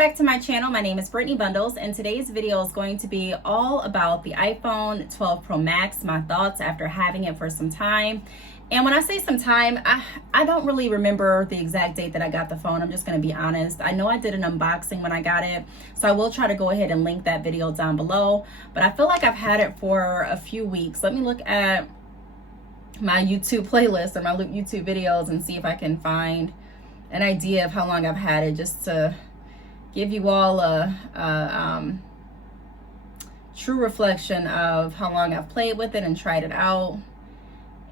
back to my channel. My name is Brittney Bundles, and today's video is going to be all about the iPhone 12 Pro Max, my thoughts after having it for some time. And when I say some time, I don't really remember the exact date that I got the phone. I'm just going to be honest. I know I did an unboxing when I got it, so I will try to go ahead and link that video down below. But I feel like I've had it for a few weeks. Let me look at my YouTube playlist or my YouTube videos and see if I can find an idea of how long I've had it, just to give you all a true reflection of how long I've played with it and tried it out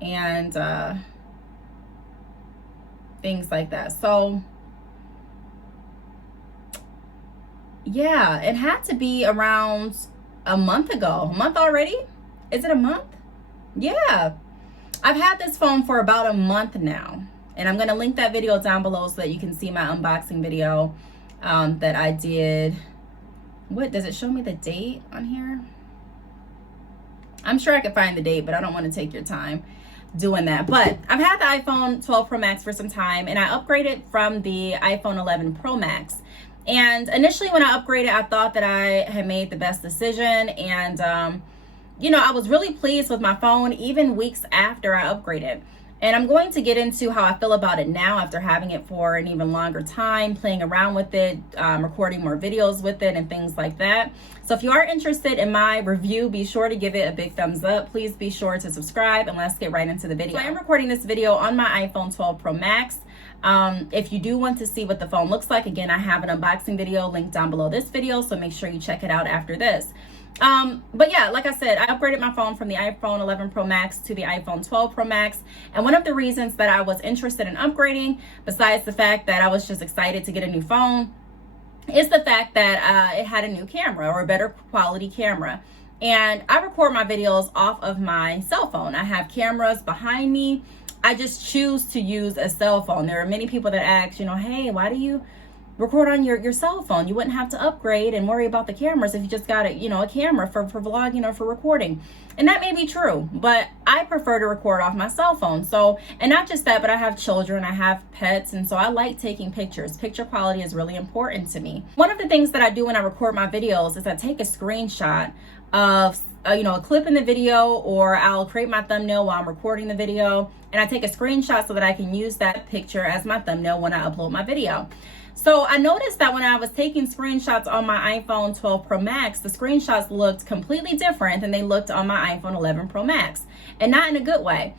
and things like that. So yeah, it had to be around a month ago. A month already? Is it a month? Yeah, I've had this phone for about a month now, and I'm going to link that video down below so that you can see my unboxing video that I did. What does it show me the date on here? I'm sure I could find the date, but I don't want to take your time doing that. But I've had the iPhone 12 Pro Max for some time, and I upgraded from the iPhone 11 Pro Max. And initially when I upgraded, I thought that I had made the best decision, and you know, I was really pleased with my phone even weeks after I upgraded. And I'm going to get into how I feel about it now after having it for an even longer time, playing around with it, recording more videos with it and things like that. So if you are interested in my review, be sure to give it a big thumbs up. Please be sure to subscribe, and let's get right into the video. So I am recording this video on my iPhone 12 Pro Max. If you do want to see what the phone looks like, again, I have an unboxing video linked down below this video, so make sure you check it out after this. But yeah, like I said, I upgraded my phone from the iPhone 11 Pro Max to the iPhone 12 Pro Max. And one of the reasons that I was interested in upgrading, besides the fact that I was just excited to get a new phone, is the fact that it had a new camera, or a better quality camera. And I record my videos off of my cell phone. I have cameras behind me. I just choose to use a cell phone. There are many people that ask, you know, hey, why do you record on your cell phone? You wouldn't have to upgrade and worry about the cameras if you just got a camera for vlogging or for recording. And that may be true, but I prefer to record off my cell phone. So, and not just that, but I have children, I have pets, and so I like taking pictures. Picture quality is really important to me. One of the things that I do when I record my videos is I take a screenshot of a clip in the video, or I'll create my thumbnail while I'm recording the video, and I take a screenshot so that I can use that picture as my thumbnail when I upload my video. So I noticed that when I was taking screenshots on my iPhone 12 Pro Max, the screenshots looked completely different than they looked on my iPhone 11 Pro Max, and not in a good way.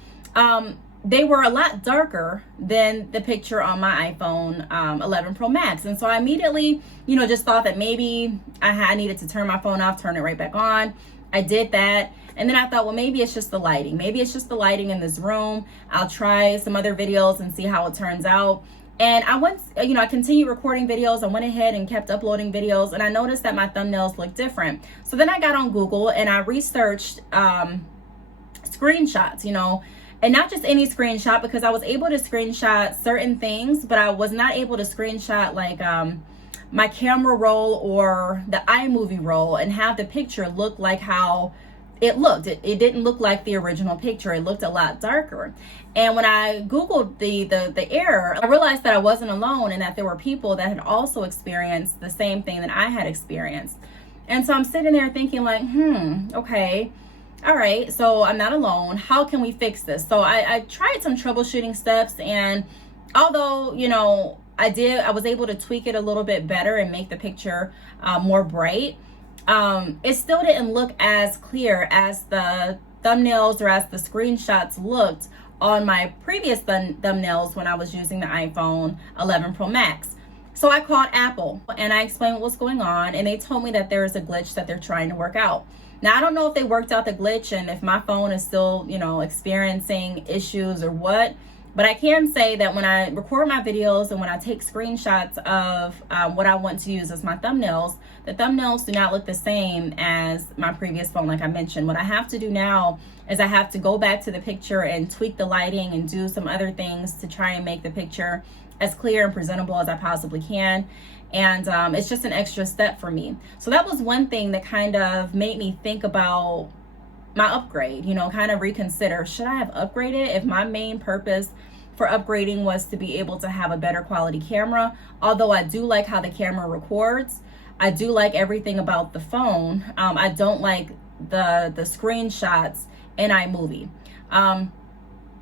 They were a lot darker than the picture on my iPhone 11 Pro Max. And so I immediately, just thought that maybe I needed to turn my phone off, turn it right back on. I did that. And then I thought, well, maybe it's just the lighting. Maybe it's just the lighting in this room. I'll try some other videos and see how it turns out. And I continued recording videos. I went ahead and kept uploading videos, and I noticed that my thumbnails looked different. So then I got on Google and I researched screenshots, and not just any screenshot, because I was able to screenshot certain things, but I was not able to screenshot like my camera roll or the iMovie roll and have the picture look like how it looked. It didn't look like the original picture. It looked a lot darker. And when I Googled the error, I realized that I wasn't alone, and that there were people that had also experienced the same thing that I had experienced. And so I'm sitting there thinking like, okay, all right, so I'm not alone. How can we fix this? So I tried some troubleshooting steps, and although, I was able to tweak it a little bit better and make the picture more bright, it still didn't look as clear as the thumbnails or as the screenshots looked on my previous thumbnails when I was using the iPhone 11 Pro Max. So I called Apple and I explained what was going on, and they told me that there is a glitch that they're trying to work out. Now, I don't know if they worked out the glitch and if my phone is still, experiencing issues or what, but I can say that when I record my videos and when I take screenshots of what I want to use as my thumbnails, the thumbnails do not look the same as my previous phone, like I mentioned. What I have to do now is I have to go back to the picture and tweak the lighting and do some other things to try and make the picture as clear and presentable as I possibly can. And it's just an extra step for me. So that was one thing that kind of made me think about my upgrade, kind of reconsider, should I have upgraded if my main purpose for upgrading was to be able to have a better quality camera. Although I do like how the camera records, I do like everything about the phone. I don't like the screenshots in iMovie.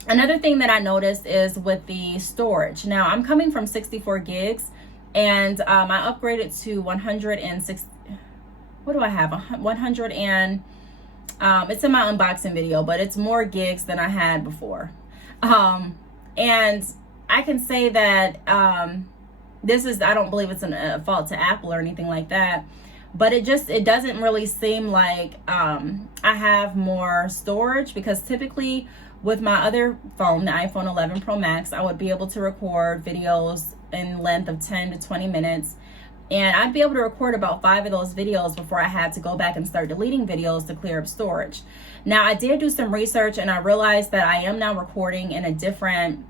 Another thing that I noticed is with the storage. Now I'm coming from 64 gigs and I upgraded to 106. What do I have? 100 and it's in my unboxing video, but it's more gigs than I had before. And I can say that this is, I don't believe it's a fault to Apple or anything like that, but it doesn't really seem like I have more storage, because typically with my other phone, the iPhone 11 Pro Max, I would be able to record videos in length of 10 to 20 minutes. And I'd be able to record about 5 of those videos before I had to go back and start deleting videos to clear up storage. Now, I did do some research and I realized that I am now recording in a different,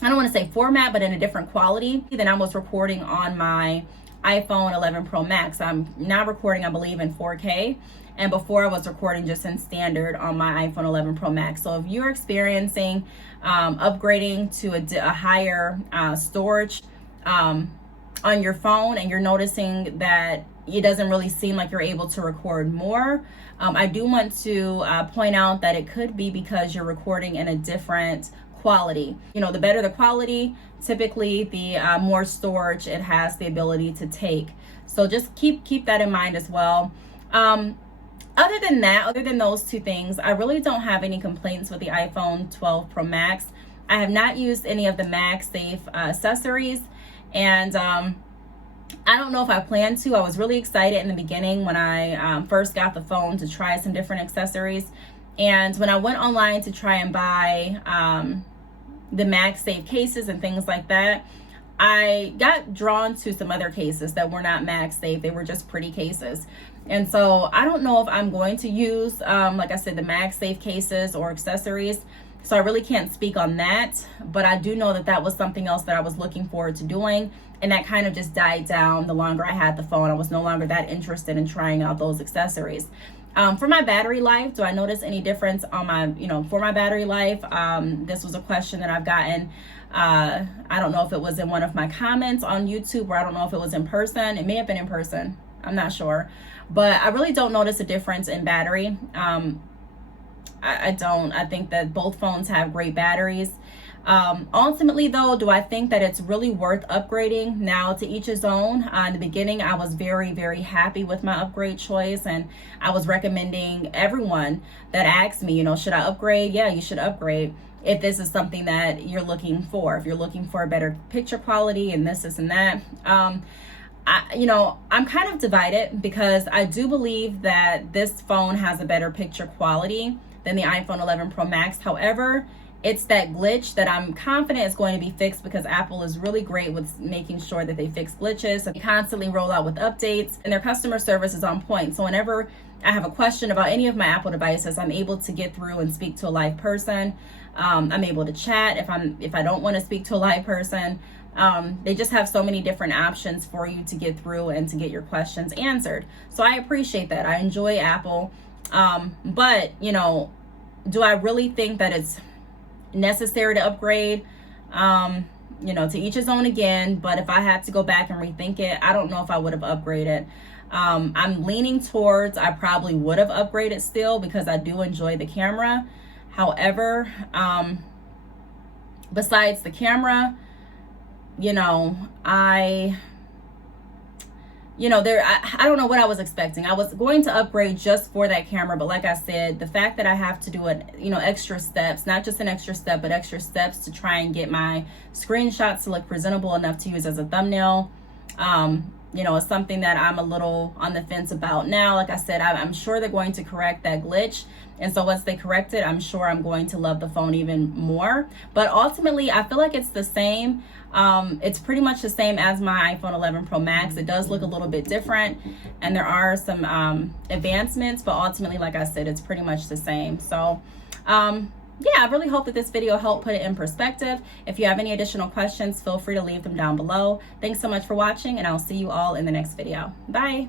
I don't want to say format, but in a different quality than I was recording on my iPhone 11 Pro Max. I'm now recording, I believe, in 4K. And before I was recording just in standard on my iPhone 11 Pro Max. So if you're experiencing upgrading to a higher storage on your phone and you're noticing that it doesn't really seem like you're able to record more, I do want to point out that it could be because you're recording in a different quality. You know, the better the quality, typically the more storage it has the ability to take. So just keep that in mind as well. Other than that, other than those two things, I really don't have any complaints with the iPhone 12 Pro Max. I have not used any of the MagSafe accessories, and I don't know if I plan to. I was really excited in the beginning when I first got the phone to try some different accessories, and when I went online to try and buy the MagSafe cases and things like that, I got drawn to some other cases that were not MagSafe. They were just pretty cases. And so I don't know if I'm going to use, like I said, the MagSafe cases or accessories. So I really can't speak on that. But I do know that that was something else that I was looking forward to doing. And that kind of just died down the longer I had the phone. I was no longer that interested in trying out those accessories. For my battery life, do I notice any difference on my, for my battery life? This was a question that I've gotten. I don't know if it was in one of my comments on YouTube, or I don't know if it was in person. It may have been in person. I'm not sure. But I really don't notice a difference in battery. I don't. I think that both phones have great batteries. Ultimately, though, do I think that it's really worth upgrading? Now, to each his own. In the beginning, I was very, very happy with my upgrade choice, and I was recommending everyone that asked me, should I upgrade? Yeah, you should upgrade if this is something that you're looking for. If you're looking for a better picture quality and this and that. I'm kind of divided, because I do believe that this phone has a better picture quality than the iPhone 11 Pro Max. However, it's that glitch that I'm confident is going to be fixed, because Apple is really great with making sure that they fix glitches. They constantly roll out with updates, and their customer service is on point. So whenever I have a question about any of my Apple devices, I'm able to get through and speak to a live person. I'm able to chat if I don't want to speak to a live person. They just have so many different options for you to get through and to get your questions answered. So I appreciate that. I enjoy Apple. But, do I really think that it's necessary to upgrade? To each his own again. But if I had to go back and rethink it, I don't know if I would have upgraded. I'm leaning towards I probably would have upgraded still, because I do enjoy the camera. However, besides the camera, I don't know what I was expecting. I was going to upgrade just for that camera, but like I said, the fact that I have to do it, extra steps, not just an extra step, but extra steps to try and get my screenshots to look presentable enough to use as a thumbnail, is something that I'm a little on the fence about. Now, like I said, I'm sure they're going to correct that glitch. And so once they correct it, I'm sure I'm going to love the phone even more. But ultimately, I feel like it's the same. It's pretty much the same as my iPhone 11 Pro Max. It does look a little bit different, and there are some advancements, but ultimately, like I said, it's pretty much the same. So, yeah, I really hope that this video helped put it in perspective. If you have any additional questions, feel free to leave them down below. Thanks so much for watching, and I'll see you all in the next video. Bye.